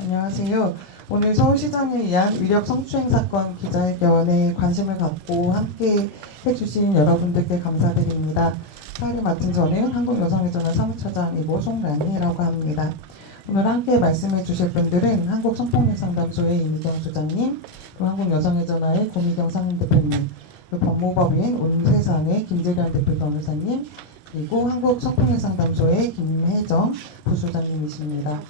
안녕하세요. 오늘 서울시장에 의한 위력 성추행 사건 기자회견에 관심을 갖고 함께 해주신 여러분들께 감사드립니다. 사회를 맡은 저는 한국여성의전화 사무처장이고 송란희라고 합니다. 오늘 함께 말씀해 주실 분들은 한국성폭력상담소의 이미경 소장님, 그리고 한국여성의전화의 고미경 상임대표님, 그리고 법무법인 온세상의 김재련 대표 변호사님, 그리고 한국성폭력상담소의 김혜정 부소장님이십니다.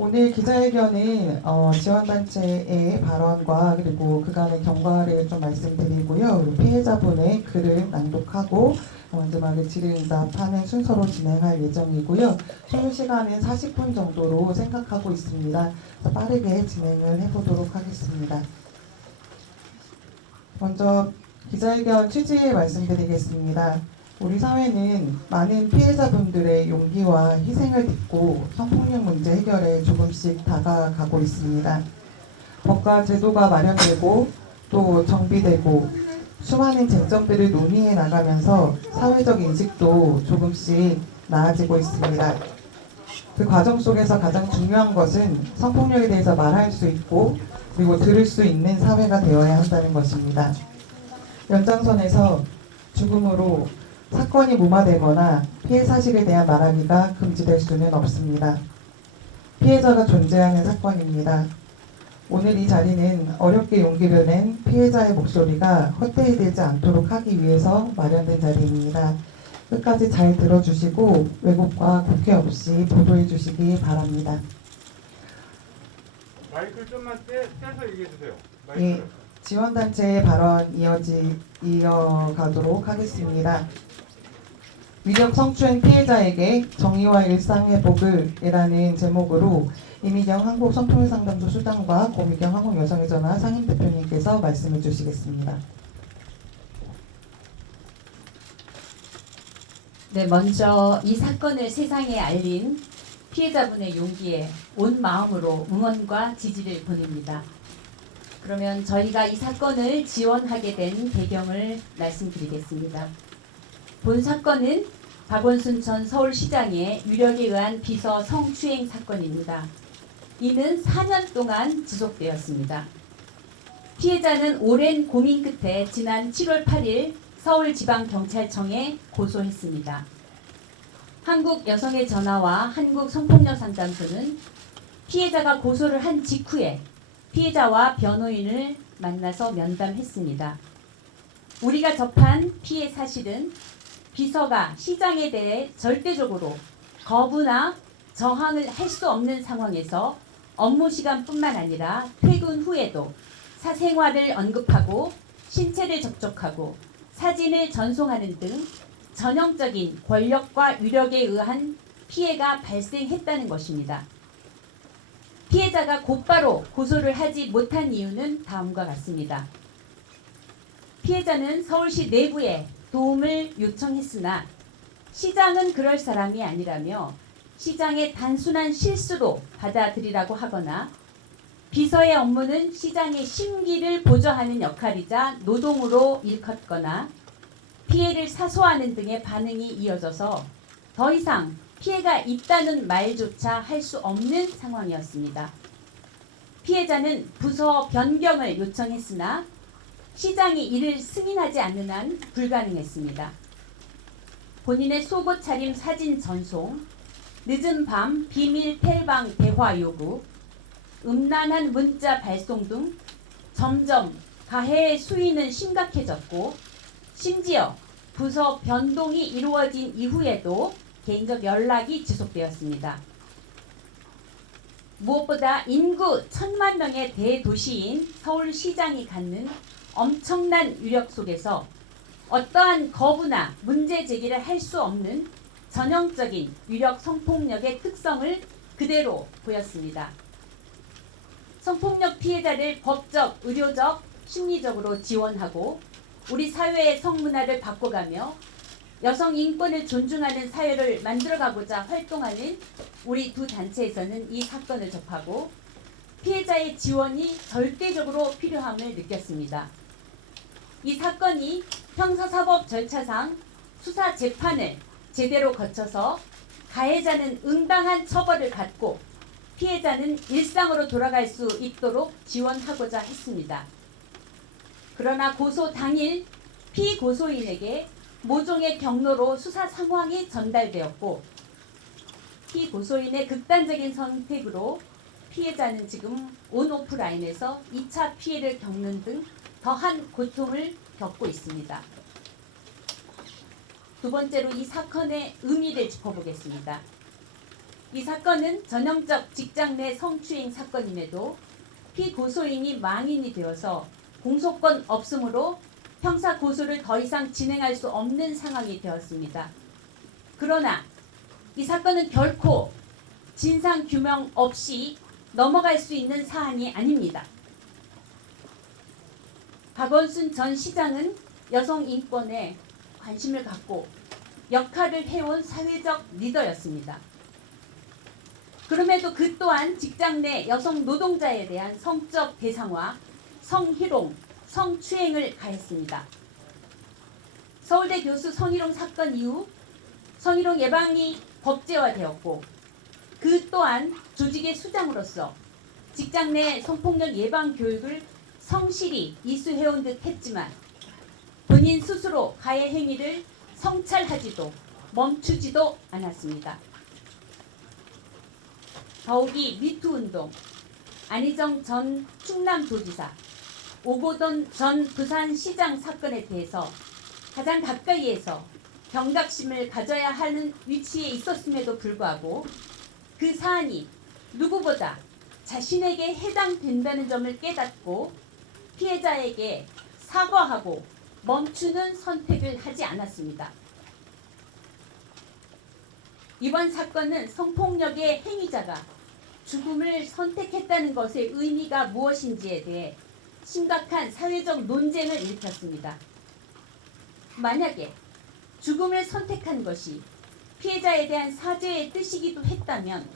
오늘 기자회견은 지원단체의 발언과 그리고 그간의 경과를 좀 말씀드리고요. 피해자분의 글을 낭독하고 마지막에 질의응답하는 순서로 진행할 예정이고요. 소요 시간은 40분 정도로 생각하고 있습니다. 빠르게 진행을 해보도록 하겠습니다. 먼저 기자회견 취지 말씀드리겠습니다. 우리 사회는 많은 피해자분들의 용기와 희생을 딛고 성폭력 문제 해결에 조금씩 다가가고 있습니다. 법과 제도가 마련되고 또 정비되고 수많은 쟁점들을 논의해 나가면서 사회적 인식도 조금씩 나아지고 있습니다. 그 과정 속에서 가장 중요한 것은 성폭력에 대해서 말할 수 있고 그리고 들을 수 있는 사회가 되어야 한다는 것입니다. 연장선에서 죽음으로 사건이 무마되거나 피해 사실에 대한 말하기가 금지될 수는 없습니다. 피해자가 존재하는 사건입니다. 오늘 이 자리는 어렵게 용기를 낸 피해자의 목소리가 헛되이 않도록 하기 위해서 마련된 자리입니다. 끝까지 잘 들어주시고 왜곡과 국회 없이 보도해 주시기 바랍니다. 마이크를 좀만 떼서 얘기해 주세요. 예, 지원단체의 발언 이어가도록 하겠습니다. 위력 성추행 피해자에게 정의와 일상회복을이라는 제목으로 이미경 한국성폭력상담소 수장과 고미경 한국여성의전화 상임대표님께서 말씀해 주시겠습니다. 네, 먼저 이 사건을 세상에 알린 피해자분의 용기에 온 마음으로 응원과 지지를 보냅니다. 그러면 저희가 이 사건을 지원하게 된 배경을 말씀드리겠습니다. 본 사건은 박원순 전 서울시장의 유력에 의한 비서 성추행 사건입니다. 이는 4년 동안 지속되었습니다. 피해자는 오랜 고민 끝에 지난 7월 8일 서울지방경찰청에 고소했습니다. 한국여성의전화와 한국성폭력상담소는 피해자가 고소를 한 직후에 피해자와 변호인을 만나서 면담했습니다. 우리가 접한 피해 사실은 비서가 시장에 대해 절대적으로 거부나 저항을 할 수 없는 상황에서 업무 시간뿐만 아니라 퇴근 후에도 사생활을 언급하고 신체를 접촉하고 사진을 전송하는 등 전형적인 권력과 위력에 의한 피해가 발생했다는 것입니다. 피해자가 곧바로 고소를 하지 못한 이유는 다음과 같습니다. 피해자는 서울시 내부에 도움을 요청했으나 시장은 그럴 사람이 아니라며 시장의 단순한 실수로 받아들이라고 하거나 비서의 업무는 시장의 심기를 보좌하는 역할이자 노동으로 일컫거나 피해를 사소하는 등의 반응이 이어져서 더 이상 피해가 있다는 말조차 할 수 없는 상황이었습니다. 피해자는 부서 변경을 요청했으나 시장이 이를 승인하지 않는 한 불가능했습니다. 본인의 속옷 차림 사진 전송, 늦은 밤 비밀 텔방 대화 요구, 음란한 문자 발송 등 점점 가해의 수위는 심각해졌고 심지어 부서 변동이 이루어진 이후에도 개인적 연락이 지속되었습니다. 무엇보다 인구 1,000만 명의 대도시인 서울시장이 갖는 엄청난 위력 속에서 어떠한 거부나 문제 제기를 할 수 없는 전형적인 위력 성폭력의 특성을 그대로 보였습니다. 성폭력 피해자를 법적, 의료적, 심리적으로 지원하고 우리 사회의 성문화를 바꿔가며 여성 인권을 존중하는 사회를 만들어가고자 활동하는 우리 두 단체에서는 이 사건을 접하고 피해자의 지원이 절대적으로 필요함을 느꼈습니다. 이 사건이 형사사법 절차상 수사 재판을 제대로 거쳐서 가해자는 응당한 처벌을 받고 피해자는 일상으로 돌아갈 수 있도록 지원하고자 했습니다. 그러나 고소 당일 피고소인에게 모종의 경로로 수사 상황이 전달되었고 피고소인의 극단적인 선택으로 피해자는 지금 온오프라인에서 2차 피해를 겪는 등 더한 고통을 겪고 있습니다. 두 번째로 이 사건의 의미를 짚어보겠습니다. 이 사건은 전형적 직장 내 성추행 사건임에도 피고소인이 망인이 되어서 공소권 없음으로 형사 고소를 더 이상 진행할 수 없는 상황이 되었습니다. 그러나 이 사건은 결코 진상 규명 없이 넘어갈 수 있는 사안이 아닙니다. 박원순 전 시장은 여성 인권에 관심을 갖고 역할을 해온 사회적 리더였습니다. 그럼에도 그 또한 직장 내 여성 노동자에 대한 성적 대상화, 성희롱, 성추행을 가했습니다. 서울대 교수 성희롱 사건 이후 성희롱 예방이 법제화되었고 그 또한 조직의 수장으로서 직장 내 성폭력 예방 교육을 성실히 이수해온 듯 했지만 본인 스스로 가해 행위를 성찰하지도 멈추지도 않았습니다. 더욱이 미투 운동, 안희정 전 충남도지사, 오고돈 전 부산시장 사건에 대해서 가장 가까이에서 경각심을 가져야 하는 위치에 있었음에도 불구하고 그 사안이 누구보다 자신에게 해당된다는 점을 깨닫고 피해자에게 사과하고 멈추는 선택을 하지 않았습니다. 이번 사건은 성폭력의 행위자가 죽음을 선택했다는 것의 의미가 무엇인지에 대해 심각한 사회적 논쟁을 일으켰습니다. 만약에 죽음을 선택한 것이 피해자에 대한 사죄의 뜻이기도 했다면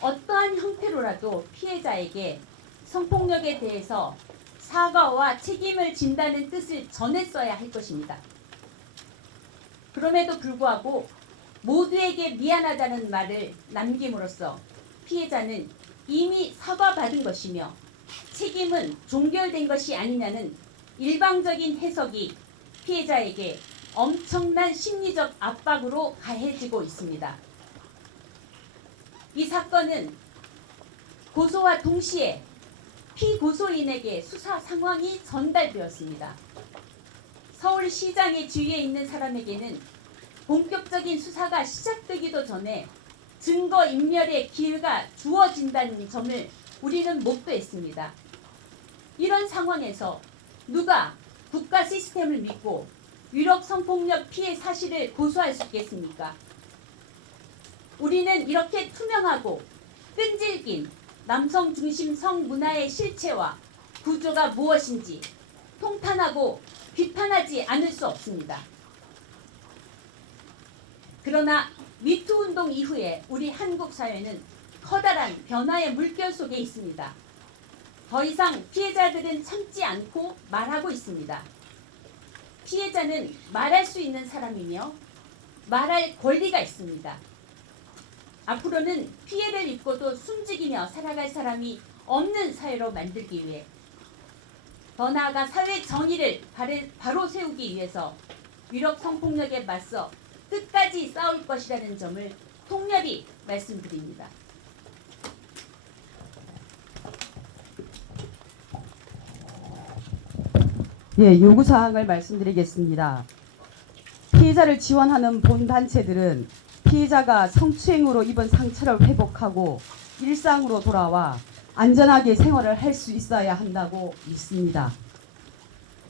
어떠한 형태로라도 피해자에게 성폭력에 대해서 사과와 책임을 진다는 뜻을 전했어야 할 것입니다. 그럼에도 불구하고 모두에게 미안하다는 말을 남김으로써 피해자는 이미 사과받은 것이며 책임은 종결된 것이 아니냐는 일방적인 해석이 피해자에게 엄청난 심리적 압박으로 가해지고 있습니다. 이 사건은 고소와 동시에 피고소인에게 수사 상황이 전달되었습니다. 서울시장의 지위에 있는 사람에게는 본격적인 수사가 시작되기도 전에 증거인멸의 기회가 주어진다는 점을 우리는 목도했습니다. 이런 상황에서 누가 국가 시스템을 믿고 유력 성폭력 피해 사실을 고소할 수 있겠습니까? 우리는 이렇게 투명하고 끈질긴 남성 중심 성문화의 실체와 구조가 무엇인지 통탄하고 비판하지 않을 수 없습니다. 그러나 미투 운동 이후에 우리 한국 사회는 커다란 변화의 물결 속에 있습니다. 더 이상 피해자들은 참지 않고 말하고 있습니다. 피해자는 말할 수 있는 사람이며 말할 권리가 있습니다. 앞으로는 피해를 입고도 숨죽이며 살아갈 사람이 없는 사회로 만들기 위해 더 나아가 사회 정의를 바로 세우기 위해서 위력 성폭력에 맞서 끝까지 싸울 것이라는 점을 통렬히 말씀드립니다. 예, 요구사항을 말씀드리겠습니다. 피해자를 지원하는 본단체들은 피해자가 성추행으로 입은 상처를 회복하고 일상으로 돌아와 안전하게 생활을 할 수 있어야 한다고 믿습니다.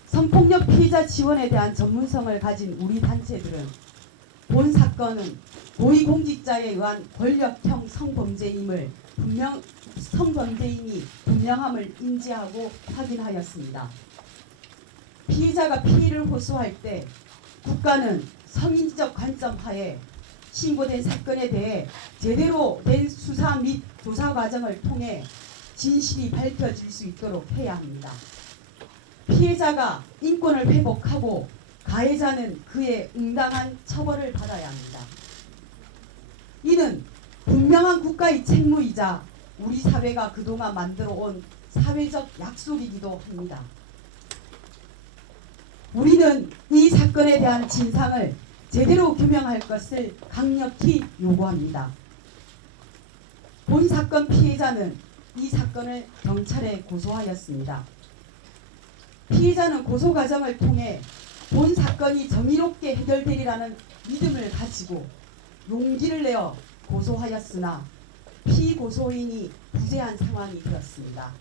성폭력 피해자 지원에 대한 전문성을 가진 우리 단체들은 본 사건은 고위공직자에 의한 권력형 성범죄임이 분명함을 인지하고 확인하였습니다. 피해자가 피해를 호소할 때 국가는 성인지적 관점 하에 신고된 사건에 대해 제대로 된 수사 및 조사 과정을 통해 진실이 밝혀질 수 있도록 해야 합니다. 피해자가 인권을 회복하고 가해자는 그에 응당한 처벌을 받아야 합니다. 이는 분명한 국가의 책무이자 우리 사회가 그동안 만들어 온 사회적 약속이기도 합니다. 우리는 이 사건에 대한 진상을 제대로 규명할 것을 강력히 요구합니다. 본 사건 피해자는 이 사건을 경찰에 고소하였습니다. 피해자는 고소 과정을 통해 본 사건이 정의롭게 해결되리라는 믿음을 가지고 용기를 내어 고소하였으나 피고소인이 부재한 상황이 되었습니다.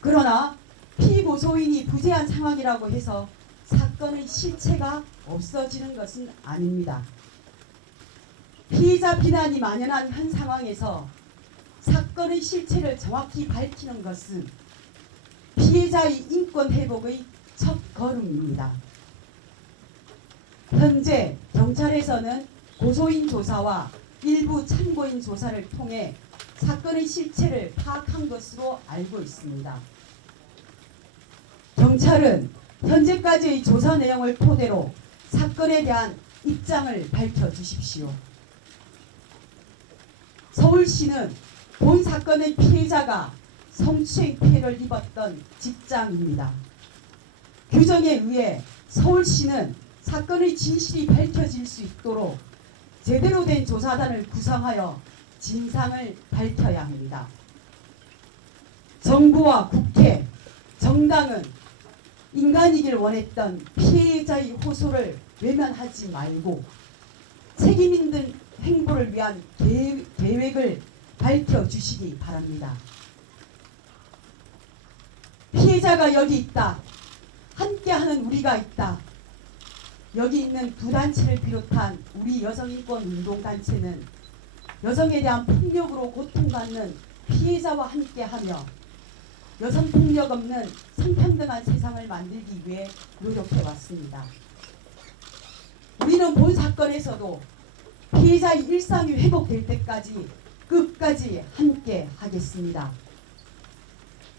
그러나 피고소인이 부재한 상황이라고 해서 사건의 실체가 없어지는 것은 아닙니다. 피해자 비난이 만연한 현 상황에서 사건의 실체를 정확히 밝히는 것은 피해자의 인권 회복의 첫 걸음입니다. 현재 경찰에서는 고소인 조사와 일부 참고인 조사를 통해 사건의 실체를 파악한 것으로 알고 있습니다. 경찰은 현재까지의 조사 내용을 토대로 사건에 대한 입장을 밝혀주십시오. 서울시는 본 사건의 피해자가 성추행 피해를 입었던 직장입니다. 규정에 의해 서울시는 사건의 진실이 밝혀질 수 있도록 제대로 된 조사단을 구성하여 진상을 밝혀야 합니다. 정부와 국회, 정당은 인간이길 원했던 피해자의 호소를 외면하지 말고 책임 있는 행보를 위한 계획을 밝혀주시기 바랍니다. 피해자가 여기 있다. 함께하는 우리가 있다. 여기 있는 두 단체를 비롯한 우리 여성인권 운동단체는 여성에 대한 폭력으로 고통받는 피해자와 함께하며 여성폭력 없는 성평등한 세상을 만들기 위해 노력해왔습니다. 우리는 본 사건에서도 피해자의 일상이 회복될 때까지 끝까지 함께 하겠습니다.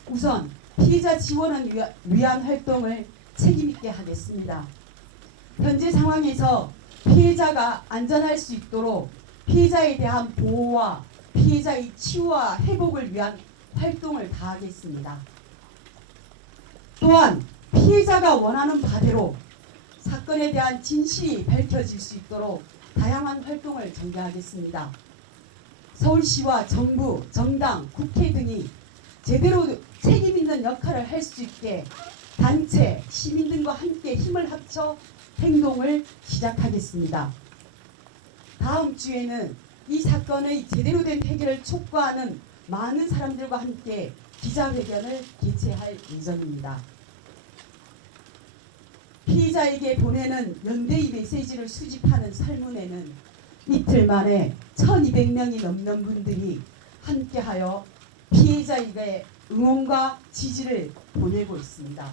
우선 피해자 지원을 위한 활동을 책임있게 하겠습니다. 현재 상황에서 피해자가 안전할 수 있도록 피해자에 대한 보호와 피해자의 치유와 회복을 위한 활동을 다하겠습니다. 또한 피해자가 원하는 바대로 사건에 대한 진실이 밝혀질 수 있도록 다양한 활동을 전개하겠습니다. 서울시와 정부, 정당, 국회 등이 제대로 책임 있는 역할을 할 수 있게 단체, 시민 등과 함께 힘을 합쳐 행동을 시작하겠습니다. 다음 주에는 이 사건의 제대로 된 해결을 촉구하는 많은 사람들과 함께 기자회견을 개최할 예정입니다. 피해자에게 보내는 연대의 메시지를 수집하는 설문에는 이틀 만에 1200명이 넘는 분들이 함께하여 피해자에게 응원과 지지를 보내고 있습니다.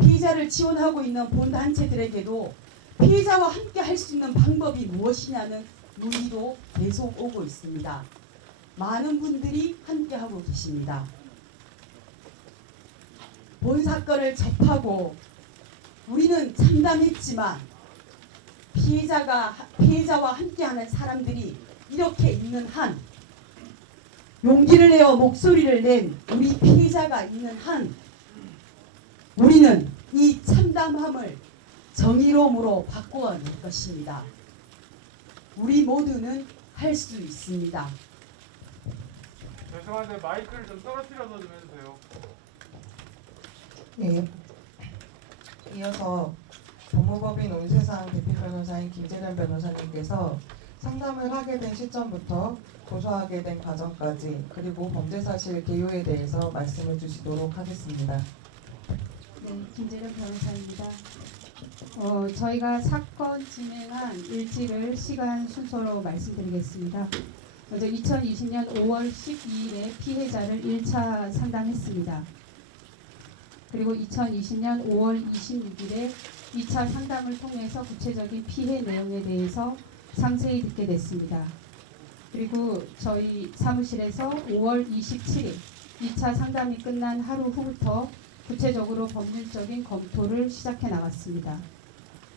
피해자를 지원하고 있는 본단체들에게도 피해자와 함께 할 수 있는 방법이 무엇이냐는 문의도 계속 오고 있습니다. 많은 분들이 함께하고 계십니다. 본 사건을 접하고 우리는 참담했지만 피해자와 함께하는 사람들이 이렇게 있는 한, 용기를 내어 목소리를 낸 우리 피해자가 있는 한, 우리는 이 참담함을 정의로움으로 바꾸어낼 것입니다. 우리 모두는 할 수 있습니다. 죄송한데 마이크를 좀 떨어뜨려서 좀 해주세요. 네. 이어서 법무법인 온세상 대표 변호사인 김재련 변호사님께서 상담을 하게 된 시점부터 고소하게 된 과정까지 그리고 범죄 사실 개요에 대해서 말씀해 주시도록 하겠습니다. 네, 김재련 변호사입니다. 저희가 사건 진행한 일지를 시간 순서로 말씀드리겠습니다. 먼저 2020년 5월 12일에 피해자를 1차 상담했습니다. 그리고 2020년 5월 26일에 2차 상담을 통해서 구체적인 피해 내용에 대해서 상세히 듣게 됐습니다. 그리고 저희 사무실에서 5월 27일 2차 상담이 끝난 하루 후부터 구체적으로 법률적인 검토를 시작해 나갔습니다.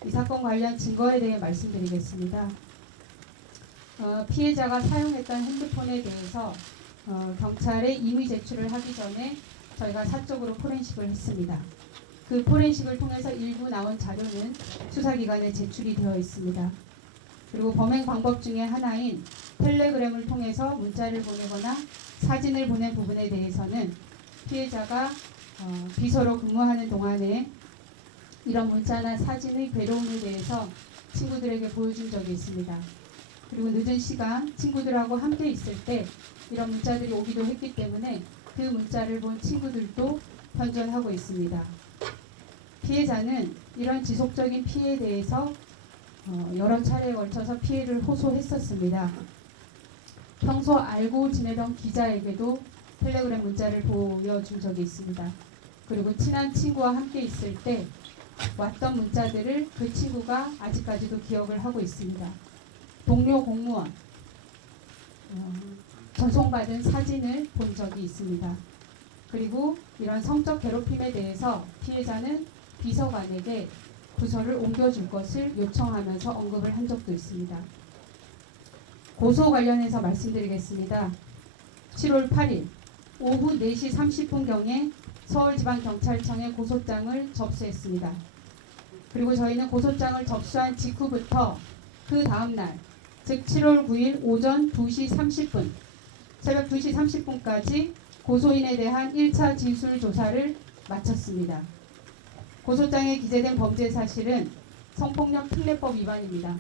이 사건 관련 증거에 대해 말씀드리겠습니다. 피해자가 사용했던 핸드폰에 대해서 경찰에 임의 제출을 하기 전에 저희가 사적으로 포렌식을 했습니다. 그 포렌식을 통해서 일부 나온 자료는 수사기관에 제출이 되어 있습니다. 그리고 범행 방법 중에 하나인 텔레그램을 통해서 문자를 보내거나 사진을 보낸 부분에 대해서는 피해자가 비서로 근무하는 동안에 이런 문자나 사진의 괴로움에 대해서 친구들에게 보여준 적이 있습니다. 그리고 늦은 시간 친구들하고 함께 있을 때 이런 문자들이 오기도 했기 때문에 그 문자를 본 친구들도 현존하고 있습니다. 피해자는 이런 지속적인 피해에 대해서 여러 차례에 걸쳐서 피해를 호소했었습니다. 평소 알고 지내던 기자에게도 텔레그램 문자를 보여준 적이 있습니다. 그리고 친한 친구와 함께 있을 때 왔던 문자들을 그 친구가 아직까지도 기억을 하고 있습니다. 동료 공무원 전송받은 사진을 본 적이 있습니다. 그리고 이런 성적 괴롭힘에 대해서 피해자는 비서관에게 부서를 옮겨줄 것을 요청하면서 언급을 한 적도 있습니다. 고소 관련해서 말씀드리겠습니다. 7월 8일 오후 4시 30분경에 서울지방경찰청에 고소장을 접수했습니다. 그리고 저희는 고소장을 접수한 직후부터 그 다음날 즉 7월 9일 오전 2시 30분 새벽 2시 30분까지 고소인에 대한 1차 진술 조사를 마쳤습니다. 고소장에 기재된 범죄 사실은 성폭력 특례법 위반입니다.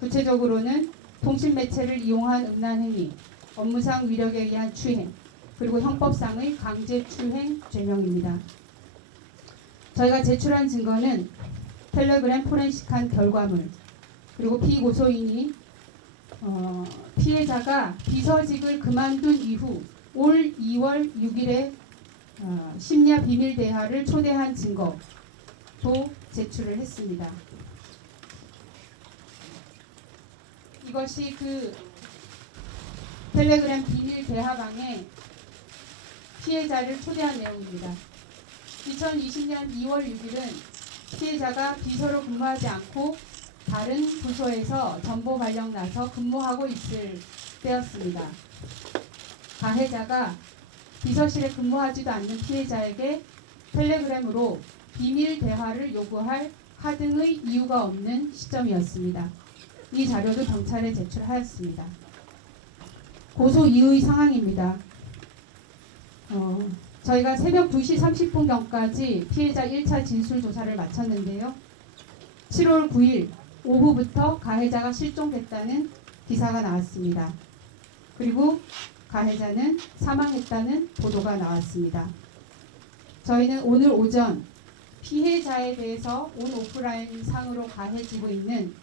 구체적으로는 통신매체를 이용한 음란 행위, 업무상 위력에 의한 추행, 그리고 형법상의 강제추행 죄명입니다. 저희가 제출한 증거는 텔레그램 포렌식한 결과물, 그리고 피고소인이 피해자가 비서직을 그만둔 이후 올 2월 6일에 심야 비밀 대화를 초대한 증거도 제출을 했습니다. 이것이 그 텔레그램 비밀 대화방에 피해자를 초대한 내용입니다. 2020년 2월 6일은 피해자가 비서로 근무하지 않고 다른 부서에서 정보 발령 나서 근무하고 있을 때였습니다. 가해자가 비서실에 근무하지도 않는 피해자에게 텔레그램으로 비밀 대화를 요구할 하등의 이유가 없는 시점이었습니다. 이 자료도 경찰에 제출하였습니다. 고소 이후의 상황입니다. 저희가 새벽 2시 30분경까지 피해자 1차 진술 조사를 마쳤는데요. 7월 9일 오후부터 가해자가 실종됐다는 기사가 나왔습니다. 그리고 가해자는 사망했다는 보도가 나왔습니다. 저희는 오늘 오전 피해자에 대해서 온 오프라인 상으로 가해지고 있는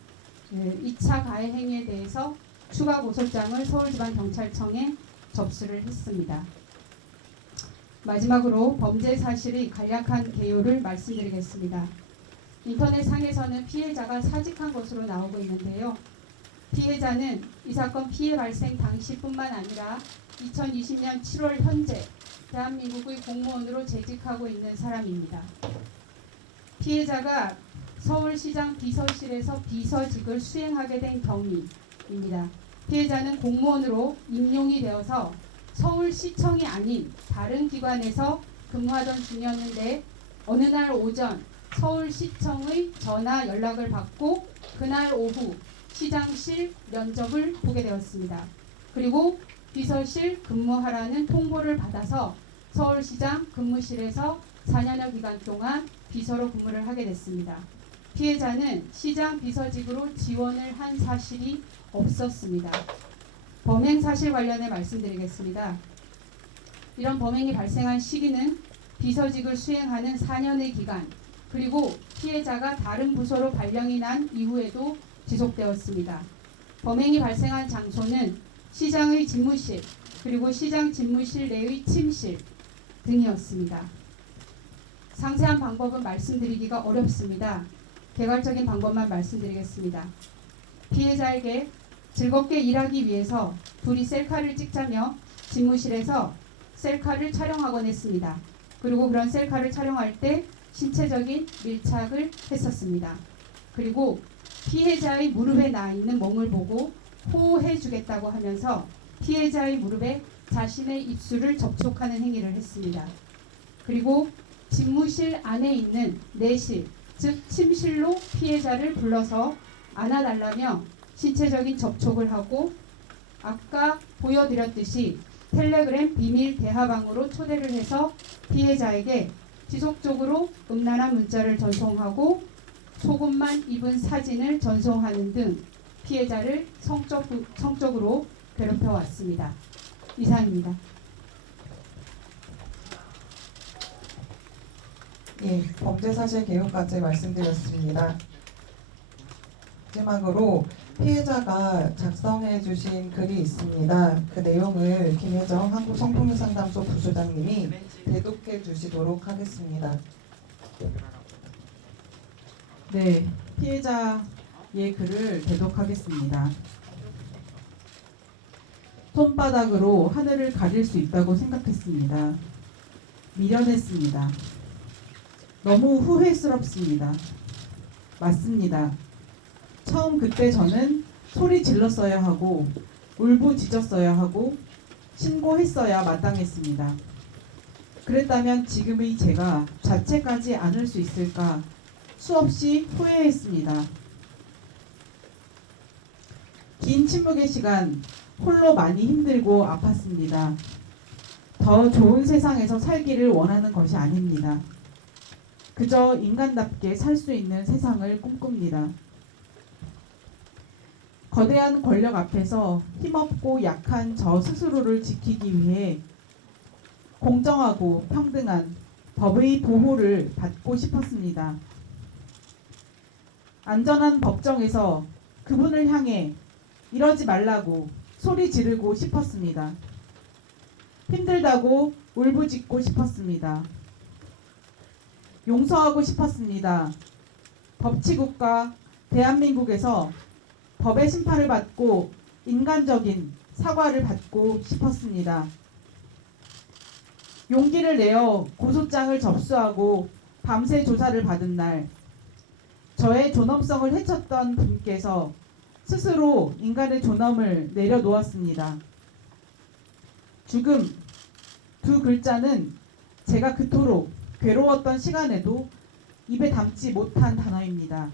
2차 가해 행위에 대해서 추가 고소장을 서울지방경찰청에 접수를 했습니다. 마지막으로 범죄 사실의 간략한 개요를 말씀드리겠습니다. 인터넷 상에서는 피해자가 사직한 것으로 나오고 있는데요. 피해자는 이 사건 피해 발생 당시뿐만 아니라 2020년 7월 현재 대한민국의 공무원으로 재직하고 있는 사람입니다. 피해자가 서울시장 비서실에서 비서직을 수행하게 된 경위입니다. 피해자는 공무원으로 임용이 되어서 서울시청이 아닌 다른 기관에서 근무하던 중이었는데 어느 날 오전 서울시청의 전화 연락을 받고 그날 오후 시장실 면접을 보게 되었습니다. 그리고 비서실 근무하라는 통보를 받아서 서울시장 근무실에서 4년여 기간 동안 비서로 근무를 하게 됐습니다. 피해자는 시장 비서직으로 지원을 한 사실이 없었습니다. 범행 사실 관련해 말씀드리겠습니다. 이런 범행이 발생한 시기는 비서직을 수행하는 4년의 기간, 그리고 피해자가 다른 부서로 발령이 난 이후에도 지속되었습니다. 범행이 발생한 장소는 시장의 집무실, 그리고 시장 집무실 내의 침실 등이었습니다. 상세한 방법은 말씀드리기가 어렵습니다. 개괄적인 방법만 말씀드리겠습니다. 피해자에게 즐겁게 일하기 위해서 둘이 셀카를 찍자며 집무실에서 셀카를 촬영하곤 했습니다. 그리고 그런 셀카를 촬영할 때 신체적인 밀착을 했었습니다. 그리고 피해자의 무릎에 나 있는 몸을 보고 호호해주겠다고 하면서 피해자의 무릎에 자신의 입술을 접촉하는 행위를 했습니다. 그리고 집무실 안에 있는 내실, 즉 침실로 피해자를 불러서 안아달라며 신체적인 접촉을 하고 아까 보여드렸듯이 텔레그램 비밀 대화방으로 초대를 해서 피해자에게 지속적으로 음란한 문자를 전송하고 속옷만 입은 사진을 전송하는 등 피해자를 성적으로 괴롭혀 왔습니다. 이상입니다. 예, 범죄사실 개요까지 말씀드렸습니다. 마지막으로 피해자가 작성해 주신 글이 있습니다. 그 내용을 김혜정 한국성폭력상담소 부소장님이 대독해 주시도록 하겠습니다. 네, 피해자의 글을 대독하겠습니다. 손바닥으로 하늘을 가릴 수 있다고 생각했습니다. 미련했습니다. 너무 후회스럽습니다. 맞습니다. 처음 그때 저는 소리 질렀어야 하고 울부짖었어야 하고 신고했어야 마땅했습니다. 그랬다면 지금의 제가 자책하지 않을 수 있을까 수없이 후회했습니다. 긴 침묵의 시간 홀로 많이 힘들고 아팠습니다. 더 좋은 세상에서 살기를 원하는 것이 아닙니다. 그저 인간답게 살 수 있는 세상을 꿈꿉니다. 거대한 권력 앞에서 힘없고 약한 저 스스로를 지키기 위해 공정하고 평등한 법의 보호를 받고 싶었습니다. 안전한 법정에서 그분을 향해 이러지 말라고 소리 지르고 싶었습니다. 힘들다고 울부짖고 싶었습니다. 용서하고 싶었습니다. 법치국가 대한민국에서 법의 심판을 받고 인간적인 사과를 받고 싶었습니다. 용기를 내어 고소장을 접수하고 밤새 조사를 받은 날, 저의 존엄성을 해쳤던 분께서 스스로 인간의 존엄을 내려놓았습니다. 죽음, 두 글자는 제가 그토록 괴로웠던 시간에도 입에 담지 못한 단어입니다.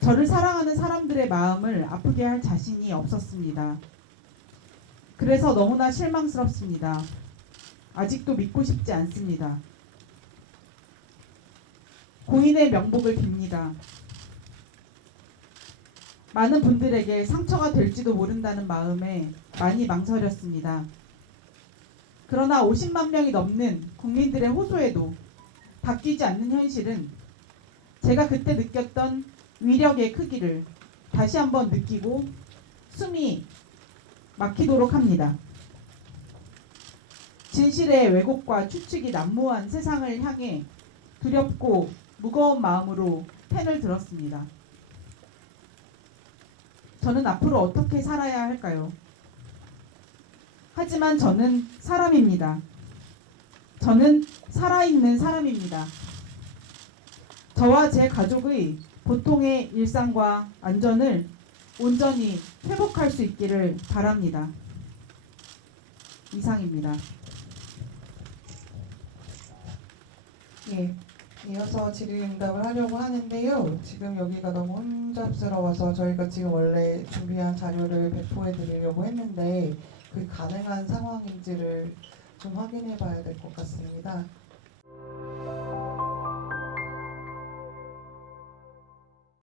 저를 사랑하는 사람들의 마음을 아프게 할 자신이 없었습니다. 그래서 너무나 실망스럽습니다. 아직도 믿고 싶지 않습니다. 고인의 명복을 빕니다. 많은 분들에게 상처가 될지도 모른다는 마음에 많이 망설였습니다. 그러나 50만 명이 넘는 국민들의 호소에도 바뀌지 않는 현실은 제가 그때 느꼈던 위력의 크기를 다시 한번 느끼고 숨이 막히도록 합니다. 진실의 왜곡과 추측이 난무한 세상을 향해 두렵고 무거운 마음으로 펜을 들었습니다. 저는 앞으로 어떻게 살아야 할까요? 하지만 저는 사람입니다. 저는 살아있는 사람입니다. 저와 제 가족의 보통의 일상과 안전을 온전히 회복할 수 있기를 바랍니다. 이상입니다. 예, 이어서 질의응답을 하려고 하는데요. 지금 여기가 너무 혼잡스러워서 저희가 지금 원래 준비한 자료를 배포해 드리려고 했는데 그 가능한 상황인지를 좀 확인해 봐야 될 것 같습니다.